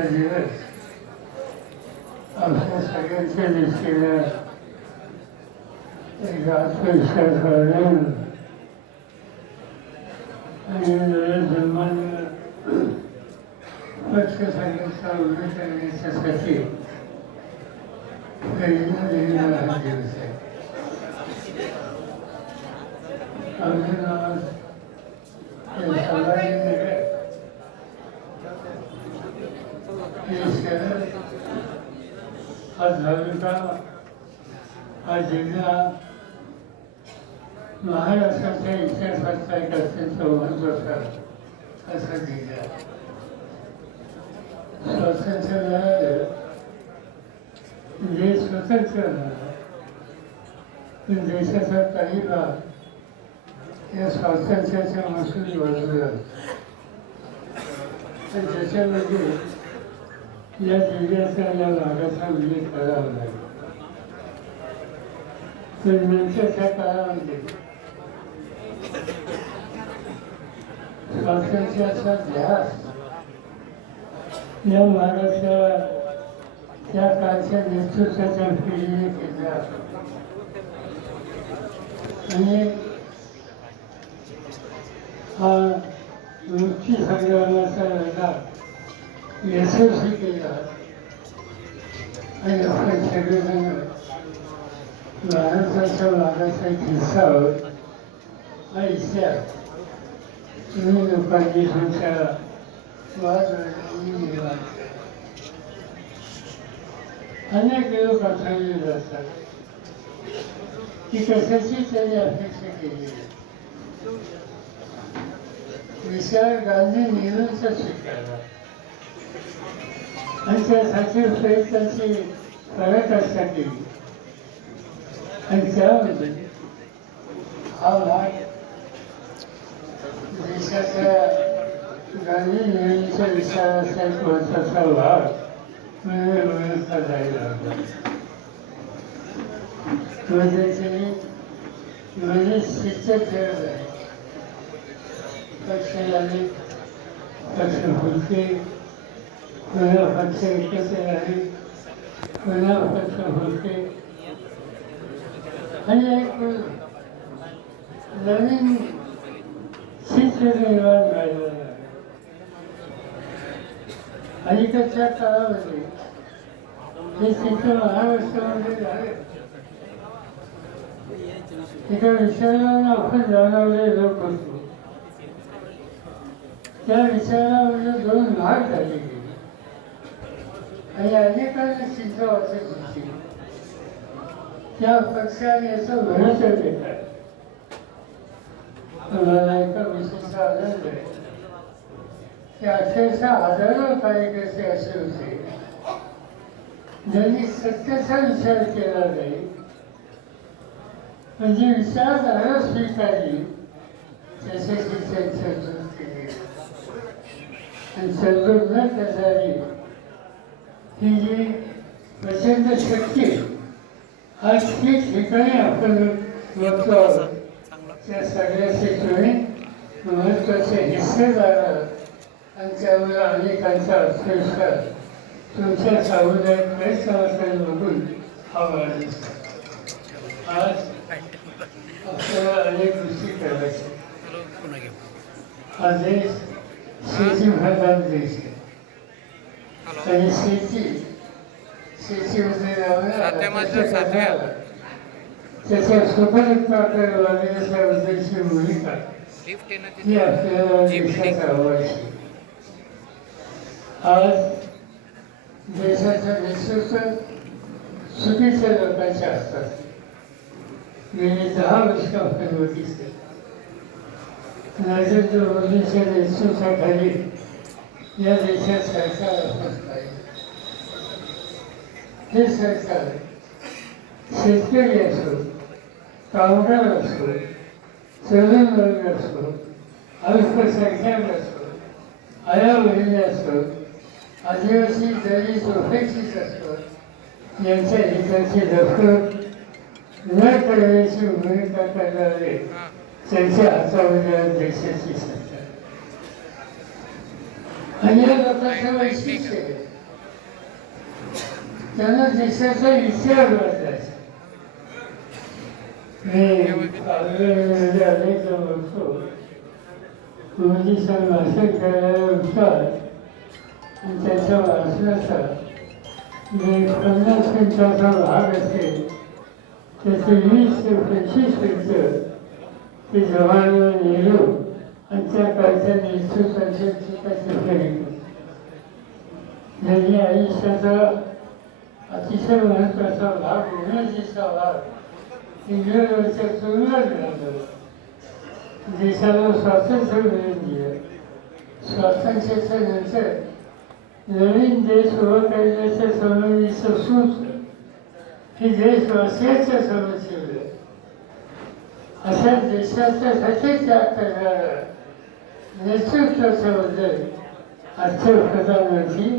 दिवस आमच्या सगळ्यांच्या दृष्टीला एक आत्मविश्वास वाढवणं आणि नवजन्माला पक्ष संघर्षा उभी करण्याच्यासाठी प्रेरणा देणारा हा दिवस आहे आमचं नाव तालुका हा जिल्हा महाराष्ट्राच्या इतिहासाचा एक अत्यंत महत्त्वाचा असा जिल्हा स्वातंत्र्य मिळालं जे स्वतंत्र झालं पण देशाचा काही भाग या स्वातंत्र्याच्या महसूल बाजूला त्याच्यामध्ये या जिल्ह्याचा या भागाचा उल्लेख करावा लागेल. तर नंतरच्या काळामध्ये स्वातंत्र्याचा ध्यास या भागाच्या त्या काळच्या नेतृत्वाच्या पिढीने केला. आणि हा मुक्ती संग्रामाचा लढा यशस्वी केला आणि आपण सगळेजण भारताच्या भागाचा एक आहोत तुम्ही लोकांनी तुमच्या अनेक लोक आठवले जातात की कशाची त्यांनी अपेक्षा केली विचार गांधी नेहरूंचा स्वीकारला आणि त्यासाठी प्रयत्नाची पराकाष्ठा केली आणि त्यामध्ये हा भाग देशाच्या गांधी नेहरूंच्या विचाराचा एक महत्त्वाचा भाग म्हणजे जायला म्हणजे म्हणजे शिक्षक आहे. पक्ष झाले पक्ष फुलके पुन्हा आहे आणि एक नवीन चित्र निर्माण झालेलं आहे अलीकडच्या काळामध्ये हे चित्र महाराष्ट्रामध्ये झाले एका विचाराला आपण जाणवले लोक होतो त्या विचारामध्ये म्हणजे दोन भाग झाले. आणि अनेकांना चिंता वाटत होती. त्या पक्षाने असं घडत मला एका आनंद आहे. की अक्षरशः हजारो कार्यकर्ते असे होते. ज्यांनी सत्याचा विचार केला नाही म्हणजे विचारधारा स्वीकारली त्याच्याशी त्यांच्या दूर केली. आणि सर्व न की जी प्रचंड शक्ती आज ती ठिकाणी आपण बघतो. आहोत त्या सगळ्याचे तुम्ही महत्त्वाचे हिस्सेदार आहात आणि त्यामुळे अनेकांचा आत्मविश्वास तुमच्या सामुदायिक प्रयत्नाकडे बघून हा वाढत आज आपल्याला अनेक गोष्टी करायच्या हा देश शेती शेतीप्रधान देश आहे हॅलो आणि शेती शेतीमध्ये सातव्या मजल्यावर सातव्या. त्याच्या सुपरित आपल्याला लागण्याच्या उद्देशी भूमिका ही आपल्याला आज देशाच्या नेतृत्व चुकीच्या लोकांच्या असतात गेली दहा वर्ष आपल्याला दिसते राज्याच्या मोदीच्या नेतृत्वाखाली या देशात सरकार असत नाही हे सरकार शेतकरी असो कामगार असो चलन वर्ग असो अल्पसंख्याक असो आया वहिनी असो आदिवासी दलित उपेक्षित असतो यांच्या हिताची दखल न करण्याची भूमिका करणारे त्यांच्या हातामध्ये देशाची सत्ता आणि वैशिष्ट्य त्यांना देशाचा विचार वाटायचा मी अनेक बघतो मोदी भाषण करायला उठतात. आणि त्याच्या भाषणाचा जे पन्नास मिनिटाचा भाग असेल त्याचे वीस ते पंचवीस मिनिटं ते जवाहरलाल नेहरू आणि त्या काळच्या नेतृत्वाचे त्याची फेरी यांनी आयुष्याचा अतिशय महत्त्वाचा भाग उन्नतीचा भाग इंग्रजांच्या तुलनेत घालवला देशाला स्वातंत्र्य मिळून दिलं स्वातंत्र्याच्या नंतर नवीन देश उभा करण्याच्या संबंधीचं सूत्र हे देशवासियांच्या समोर ठेवलं अशा देशाच्यासाठी त्याग करणारा नेतृत्वाच्या बद्दल आजचे प्रधानमंत्री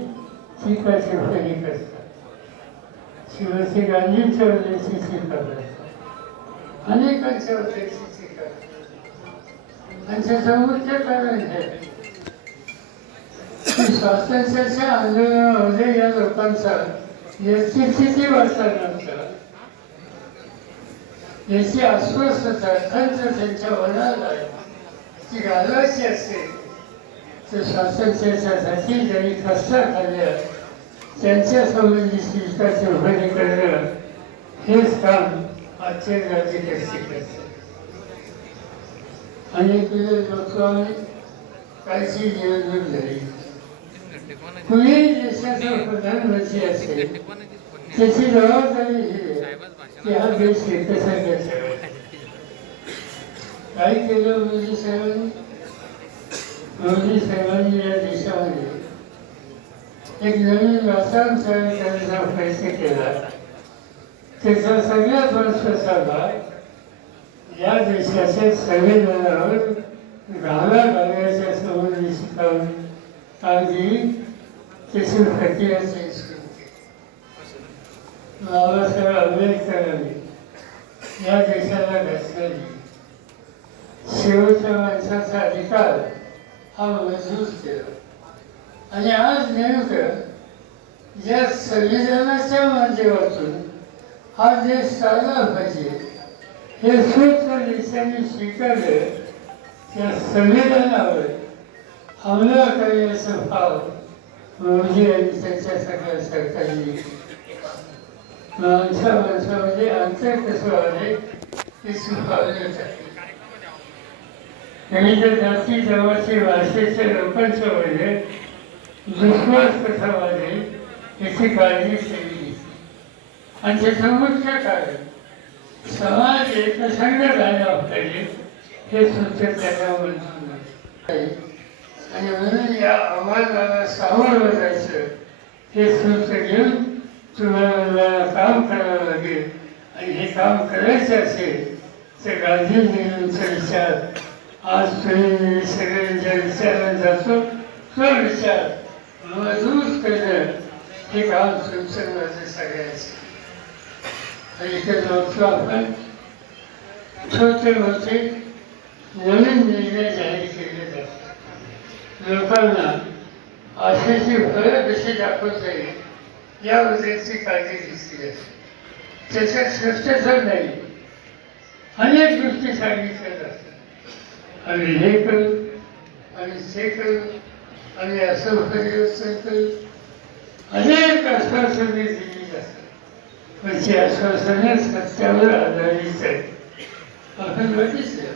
टीकाची फेरी करतात. श्रीमती गांधींच्या वतीची टीका करतात. अनेकांच्या वतीची टीका करतात. आणि त्याचं मुख्य कारण हे की स्वातंत्र्याच्या आंदोलनामध्ये या लोकांचा याची स्थिती वाचल्यानंतर याची अस्वस्थता खंत त्यांच्या मनाला आहे. ती ज्यांनी खाल्ल्या त्यांच्या उभारणी करणं हेच काम राज्यकर्ते अनेक लोकांनी झाली कुणीही देशाचा प्रधानमंत्री असेल त्याची जबाबदारी ही की हा देश ठेवायचा काही केलं मोदी साहेबांनी मोदी साहेबांनी या देशामध्ये एक नवीन वातावरण तयार करण्याचा प्रयत्न केला त्याचा सगळ्यात वर्षाचा भाग या देशाच्या संविधानावर घाला घालण्याच्या समोर काम कामगिरी त्याची प्रक्रिया चेंज करते. बाबासाहेब आंबेडकरांनी या देशाला घटना शेवटच्या माणसाचा अधिकार हा मजबूत केला. आणि आज नेमकं या संविधानाच्या माध्यमातून हा देश चालला पाहिजे हे सूत्र देशाने स्वीकारलं त्या संविधानावर हमला करण्याचा भाव मोदी आणि त्यांच्या सगळ्या सरकारने माणसा माणसामध्ये अंतर कसं आले हे सुखावलं जाते त्यांनी तर जास्ती जवळचे भाषेच्या लोकांच्या वगैरे विश्वास कसा वाढेल याची काळजी केली आणि त्याचं मुख्य कारण समाज एकसंघ झाला पाहिजे हे सूचक त्यांना म्हणून आणि म्हणून या आव्हानाला सामोर जायचं हे सूचक घेऊन तुम्हाला काम करावं लागेल. आणि हे काम करायचं असेल तर गांधी विचार आज तुम्ही सगळ्यांच्या विचारात जातो विचार मजबूत करणं हे काम तुमचं माझं सगळ्यांचं आणि इथे बघतो आपण छोटे मोठे नवीन निर्णय जाहीर केले जातात लोकांना आशेची फळं कशी दाखवता येईल याबद्दलची काळजी घेतली जाते त्याच्यात शिष्टाचार नाही अनेक गोष्टी सांगितल्या जातात. आणि हे कर आणि ते कर आणि असं परिवर्तन करू. अनेक आश्वासने दिली असतात पण ती आश्वासने सत्यावर आधारित आहेत. आपण बघितलं.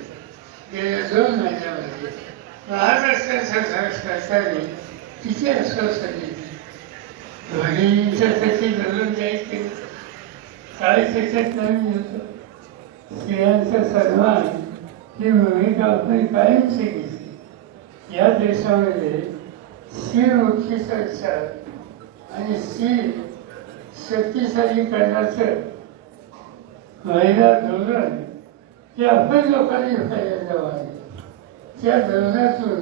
गेल्या दोन महिन्यामध्ये महाराष्ट्राच्या सरकारने किती आश्वासन दिली. त्याची धरून जायचे. काय त्याच्यात नवीन होतं. स्त्रियांचा सन्मान. ही भूमिका आपण कायम घेतली या देशामध्ये स्त्री मुक्तीचा विचार आणि स्त्री शक्तिशाली करण्याचं महिला धोरण हे आपण लोकांनी पहिल्यांदा आहे. त्या धोरणातून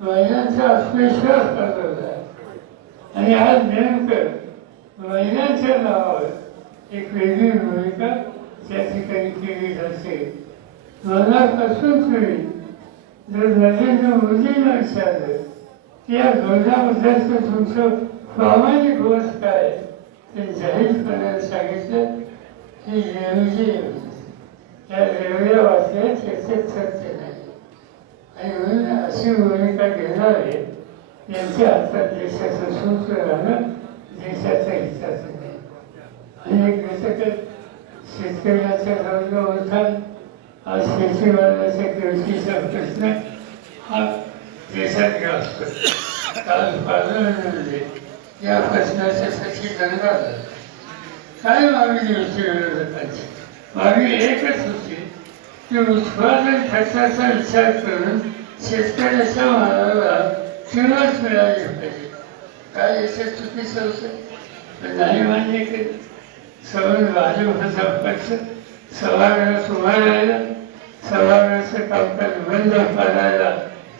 महिलांचा आत्मविश्वास पाठवला आणि आज नेमकं महिलांच्या नावावर एक वेगळी भूमिका त्या ठिकाणी केली जाते. मला कसं कळेल जर नरेंद्र मोदींना विचारलं की या धोरणाबद्दलचं तुमचं प्रामाणिक मत काय? ते जाहीरपणाने सांगितलं. की रेवजी त्या रेवल्या वाचल्या त्याच्यात सत्य नाही आणि म्हणून अशी भूमिका घेणारे यांच्या हातात देशाचं सूत्र राहणं देशाच्या हिताचं नाही. आणि एक दशकात शेतकऱ्याच्या वर्ग होतात आज शेतीमालाच्या कृषीचा प्रश्न हा देशात गाजतो काल पार्लमेंटमध्ये या प्रश्नाच्या साठी दंगा काय मागणी होती विरोधकांची मागणी एकच होती की उत्पादन खर्चाचा विचार करून शेतकऱ्याच्या मालाला किंमत मिळाली पाहिजे काय याच्यात चुकीचं होतं नाही मान्य केलं सवय भाजपचा पक्ष सव्वा वेळ सुमारायला राहिला सव्वा वेळाचं कामकाज बंद करायला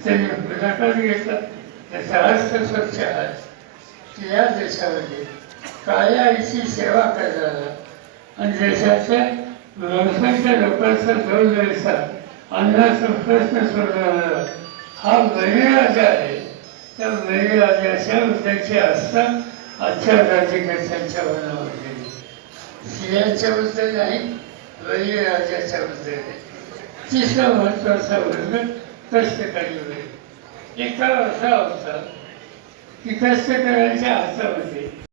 त्यांनी पुढाकार घेतला. त्याचा अर्थ स्वच्छ आहे की या देशामध्ये काळ्या आईची सेवा करायला आणि देशाच्या बहुसंख्य लोकांचा दोन व्यवसाय अन्नाचा प्रश्न सोडवणारा हा बळीराजा आहे. त्या बळीराजाच्या उद्याची आस्था आजच्या राज्यकर्त्यांच्या मनामध्ये स्त्रियांच्याबद्दल नाही बळीराजाच्या बद्दल आहे तिसरा महत्त्वाचा वर्ग कष्टकरी वर्ग एका असा होता की कष्टकऱ्यांच्या हातामध्ये